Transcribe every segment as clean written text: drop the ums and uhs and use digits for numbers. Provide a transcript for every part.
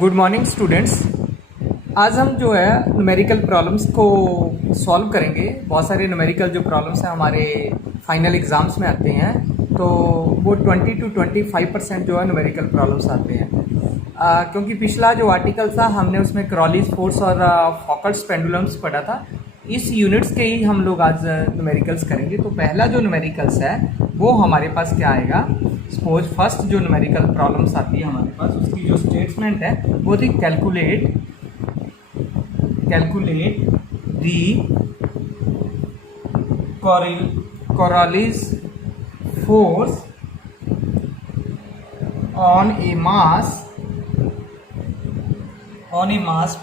Good morning students. आज हम जो है न्यूमेरिकल प्रॉब्लम्स को सॉल्व करेंगे। बहुत सारे न्यूमेरिकल जो प्रॉब्लम्स हैं हमारे फाइनल एग्ज़ाम्स में आते हैं, तो वो 20 to 25% जो है न्यूमेरिकल प्रॉब्लम्स आते हैं। क्योंकि पिछला जो आर्टिकल था हमने उसमें क्रॉलीज फोर्स और फॉकल्ट्स पेंडुलम्स पढ़ा था, इस यूनिट्स के ही हम लोग आज न्यूमेरिकल्स करेंगे। तो पहला जो न्यूमेरिकल्स है वो हमारे पास क्या आएगा, सपोज फर्स्ट जो न्यूमेरिकल प्रॉब्लम्स आती है हमारे पास, उसकी जो स्टेटमेंट है वो थी calculate the Coriolis force on a mass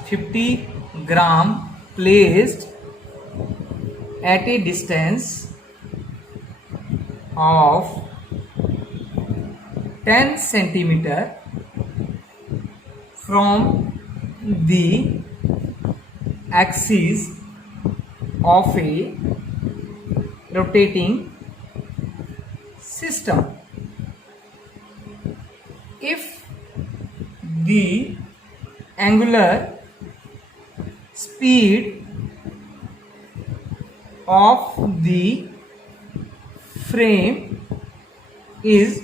50 gram placed at a distance of 10 centimeter from the axis of a rotating system. If the angular speed of the frame is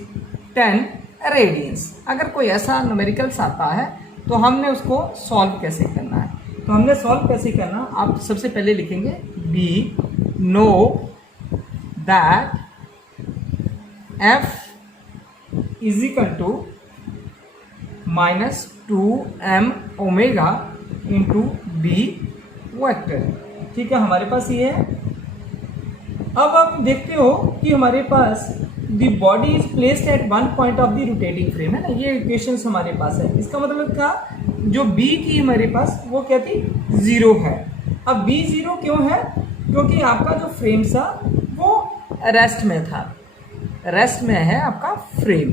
10 radians. अगर कोई ऐसा numericals आता है तो हमने उसको solve कैसे करना है। तो हमने सॉल्व कैसे करना, आप सबसे पहले लिखेंगे we know that F is equal to -2m omega into B vector. ठीक है, हमारे पास ये है। अब आप देखते हो कि हमारे पास the body is placed at one point of the rotating frame, है ना। ये इक्वेशन हमारे पास है। इसका मतलब क्या, जो बी की हमारे पास वो क्या थी, 0 है। अब बी 0 क्यों है, क्योंकि आपका जो फ्रेम था वो रेस्ट में था, रेस्ट में है आपका फ्रेम।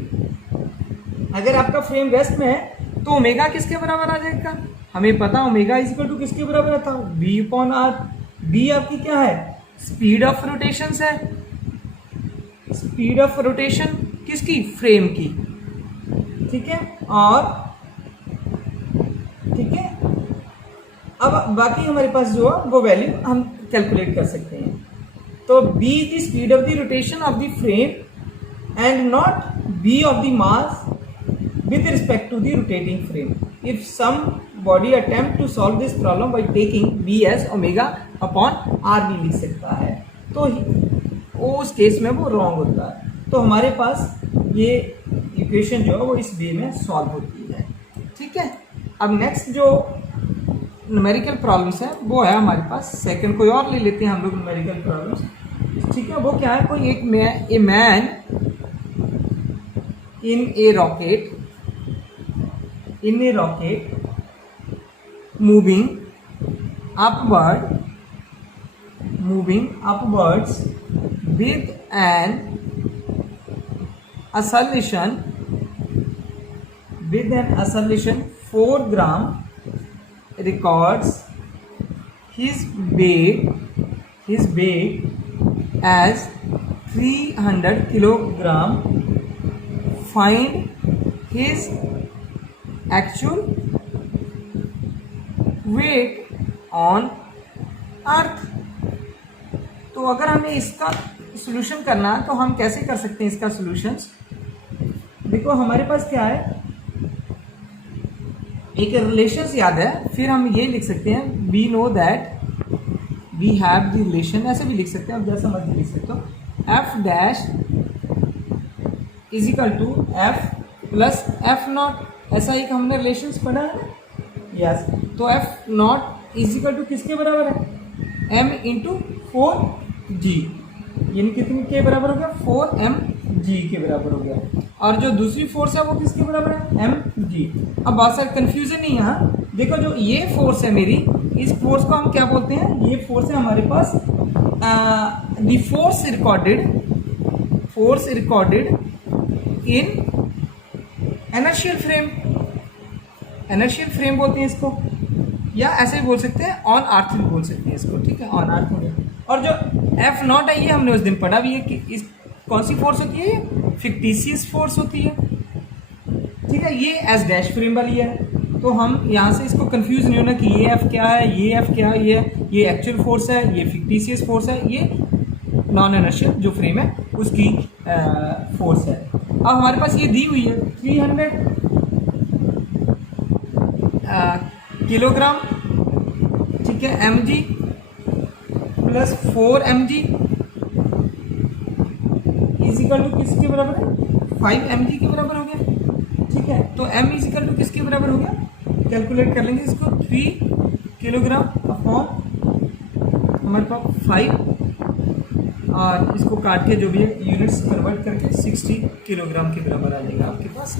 अगर आपका फ्रेम रेस्ट में है तो ओमेगा किसके बराबर आ जाएगा, हमें पता ओमेगा इज इक्वल टू किसके बराबर था, बी अपॉन आर। बी आपकी क्या है, स्पीड ऑफ रोटेशन है, स्पीड ऑफ रोटेशन किसकी, फ्रेम की। ठीक है, और ठीक है, अब बाकी हमारे पास जो है वो वैल्यू हम कैलकुलेट कर सकते हैं। तो be the speed of the rotation of the frame and not be of the mass with respect to the rotating frame. If some body attempt to solve this problem by taking b as omega upon r भी लिख सकता है, तो उस case में वो wrong होता है। तो हमारे पास ये इक्वेशन जो है वो इस वे में सॉल्व होती है। ठीक है, अब नेक्स्ट जो न्यूमेरिकल प्रॉब्लम्स है वो है हमारे पास सेकंड। कोई और ले लेते हैं हम लोग न्यूमेरिकल प्रॉब्लम्स। ठीक है, वो क्या है, कोई एक man in A rocket moving upwards with an acceleration 4 gram records his weight as 300 kilogram. Find his actual weight on अर्थ। तो अगर हमें इसका सॉल्यूशन करना है तो हम कैसे कर सकते हैं इसका सॉल्यूशंस। देखो हमारे पास क्या है, एक रिलेशंस याद है, फिर हम ये लिख सकते हैं we know that we have the relation, ऐसे भी लिख सकते हैं, आप जैसा मर्जी लिख सकते हो। F dash is equal to F plus F naught, ऐसा एक हमने रिलेशंस पढ़ा है। यस, तो F naught is equal to किसके बराबर है, m इंटू 4g, यानी कितने के बराबर हो गया, 4mg के बराबर हो गया। और जो दूसरी फोर्स है वो किसके बराबर है, mg। अब बहुत सारे कंफ्यूजन नहीं यहाँ। देखो जो ये फोर्स है मेरी, इस फोर्स को हम क्या बोलते हैं, ये फोर्स है हमारे पास the force recorded in inertial frame बोलते हैं इसको, या ऐसे ही बोल सकते हैं ऑन अर्थ भी बोल सकते हैं इसको। ठीक है, ऑन अर्थ हो गया। और जो एफ नॉट है ये हमने उस दिन पढ़ा भी है कि इस कौन सी फोर्स होती है, फिक्टिशियस फोर्स होती है। ठीक है, ये एस डैश फ्रेम वाली है। तो हम यहाँ से इसको कंफ्यूज नहीं होना कि ये एफ क्या है, ये एफ क्या है, ये एक्चुअल फोर्स है, ये फिक्टिशियस फोर्स है, ये नॉन इनर्शियल जो फ्रेम है उसकी फोर्स है। अब हमारे पास ये दी हुई है 300 किलोग्राम, ठीक है, mg plus 4 mg is equal to किसके बराबर है, 5 mg के बराबर हो गया, ठीक है। तो m इजिकल टू किसके बराबर हो गया, कैलकुलेट कर लेंगे इसको, 3 किलोग्राम अपॉन हमारे पास 5, और इसको काट के जो भी है यूनिट्स कन्वर्ट करके 60 किलोग्राम के बराबर आ जाएगा आपके पास,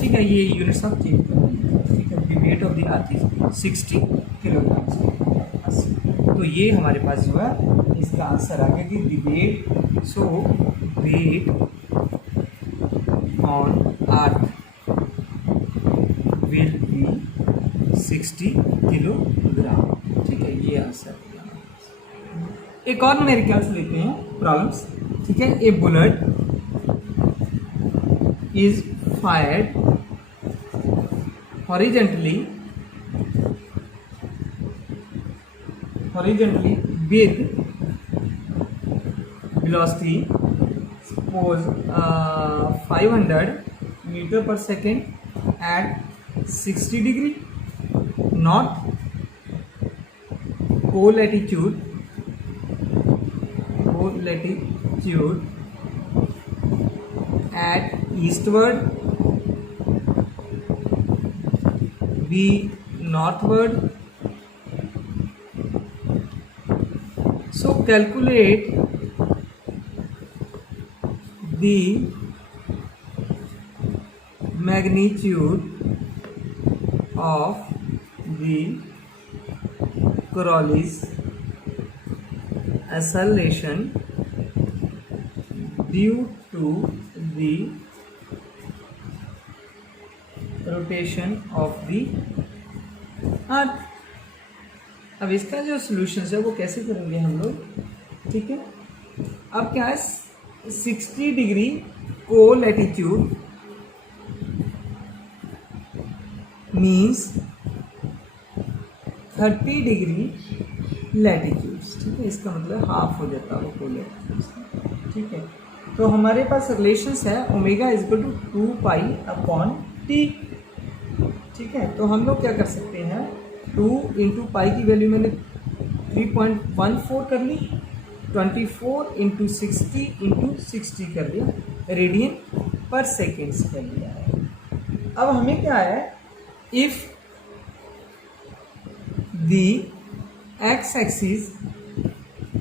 ठीक है। ये यूनिट्स आप चेंज कर लेंगे, ठीक है। The weight of the earth is 60 kilogram. तो ये हमारे पास जो है इसका आंसर आ गया कि the weight, so weight on earth will be 60 kilogram, ठीक है। ये आंसर। एक और न्यूमेरिकल्स लेते हैं प्रॉब्लम्स, ठीक है। A bullet is fired horizontally with velocity suppose 500 meter per second at 60 degree north latitude at eastward, B northward. So calculate the magnitude of the Coriolis acceleration due to the rotation of the earth. अब इसका जो solution है वो कैसे करेंगे हम लोग, ठीक है। अब क्या है, 60 डिग्री को लैटिट्यूड मीन्स 30 डिग्री लैटिट्यूड, ठीक है। इसका मतलब हाफ हो जाता है वो को लैटिट्यूड, ठीक है। तो हमारे पास रिलेशंस है omega is equal to 2 pi upon T, ठीक है। तो हम लोग क्या कर सकते हैं, 2 इंटू पाई की वैल्यू मैंने 3.14 कर ली, 24 इंटू 60 इंटू 60 कर लिया, रेडियन पर सेकेंड्स कर लिया है। अब हमें क्या है, if the x axis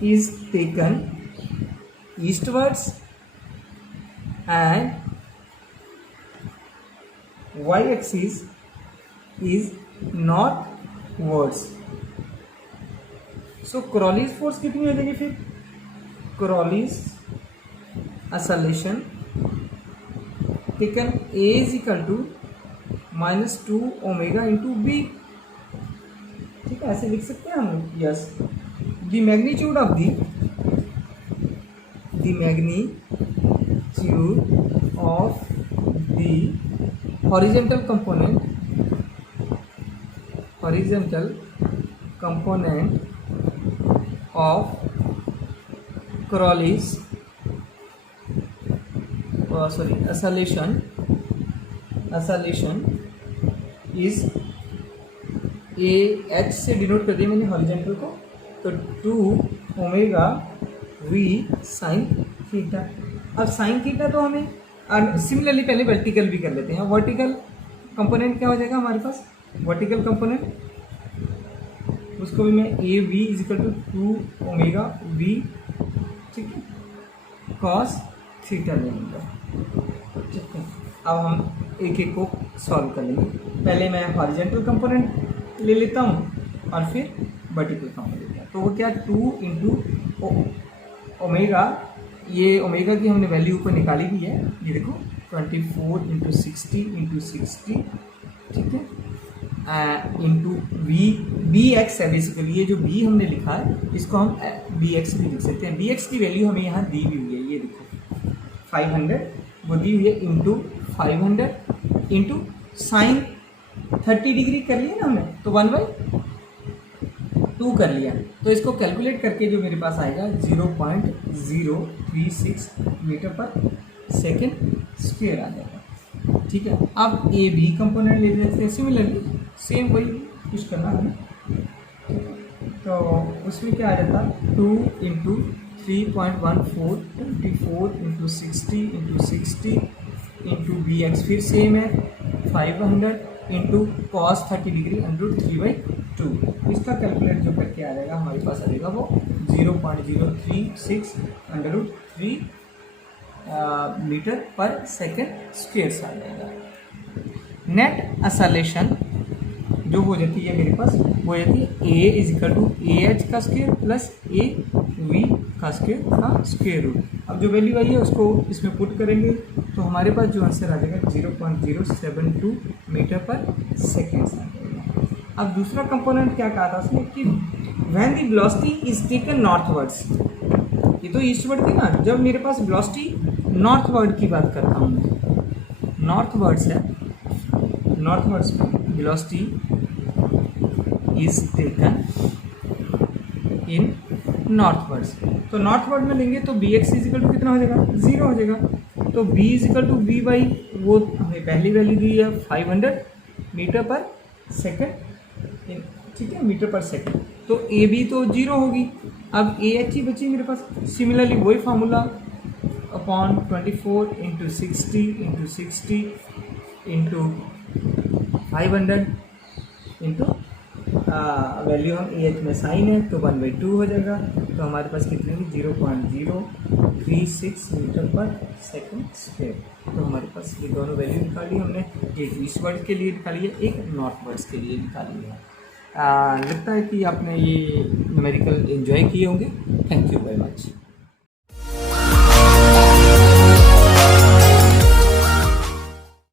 is taken eastwards and y axis is northwards, so Coriolis force कितनी हो जाएगी फिर, Coriolis acceleration taken A is equal to -2 omega into B, ठीक है। ऐसे लिख सकते हैं हम लोग, yes. The magnitude of the horizontal component of Coriolis acceleration is A H से डिनोट कर दिया मैंने हॉरिजॉन्टल को, तो 2 ओमेगा वी साइन थीटा। अब साइन थीटा तो हमें सिमिलरली पहले वर्टिकल भी कर लेते हैं। वर्टिकल कंपोनेंट क्या हो जाएगा हमारे पास, वर्टिकल कंपोनेंट उसको भी मैं A V is equal to 2 omega V, ठीक है, कॉस थीटा ले लूँगा, ठीक है। अब हम एक एक को सॉल्व कर लेंगे। पहले मैं हॉरिजॉन्टल कंपोनेंट ले लेता हूँ और फिर वर्टिकल कंपोनेंट। तो वो क्या, 2 इंटू ओमेगा, ये ओमेगा की हमने वैल्यू ऊपर निकाली भी है, ये देखो 24 इंटू 60 इंटू 60, ठीक है, इंटू बी एक्स है बेसिकली। ये जो बी हमने लिखा है इसको हम बी एक्स भी लिख सकते हैं। बी एक्स की वैल्यू हमें यहाँ दी भी हुई है, ये देखो 500 वो दी हुई है, इंटू 500 इंटू साइन 30 डिग्री कर लिया ना हमने, तो 1/2 कर लिया। तो इसको कैलकुलेट करके जो मेरे पास आएगा 0.036 मीटर पर सेकेंड स्क्वेयर आ जाएगा। ठीक है, अब ए बी कंपोनेंट ले लेते हैं। सिमिलरली सेम वही कुछ करना है, तो उसमें क्या आ जाता, 2 into 3.14 24 into 60 into 60 into B X, फिर सेम है 500 इंटू कॉस 30 डिग्री अंडर 3/2। इसका कैलकुलेट जो करके आ जाएगा हमारे पास आ जाएगा वो 0.036 अंडर 3 मीटर पर सेकेंड स्क्वेयर आ जाएगा। नेट असलेशन जो हो जाती है मेरे पास, वो हो जाती है a is equal to a h का स्क्वेयर प्लस ए वी का स्क्वेयर रूट। अब जो वैल्यू आई है उसको इसमें पुट करेंगे तो हमारे पास जो आंसर आ जाएगा 0.072 मीटर पर सेकेंड आ जाएगा। अब दूसरा कंपोनेंट क्या कहा था उसने कि when the velocity is taken northwards, ये तो ईस्टवर्ड थी ना, जब मेरे पास वेलोसिटी नॉर्थवर्ड की बात करता हूँ मैं, नॉर्थवर्ड्स है, नॉर्थवर्ड्स में velocity is taken in northwards, तो नॉर्थवर्ड में लेंगे तो बी एक्स इजिकल टू कितना हो जाएगा, 0 हो जाएगा। तो B is equal to B by, वो हमें पहली वैल्यू दी है 500 मीटर पर सेकेंड, ठीक है, मीटर पर सेकेंड, तो ए बी तो 0 होगी। अब ए एच ही बची मेरे पास। सिमिलरली वही formula upon 24 into 60 into 60 into 500 into value हम ए एच में साइन है तो 1/2 हो जाएगा। तो हमारे पास कितनी होगी 0.036 मीटर पर सेकेंड स्क्वेयर। तो हमारे पास ये दोनों वैल्यू निकाली हमने, एक ईस्ट वर्ड के लिए निकाली है, एक नॉर्थ वर्ड्स के लिए निकाली है। लगता है कि आपने ये न्यूमेरिकल एंजॉय किए होंगे। Thank you very much.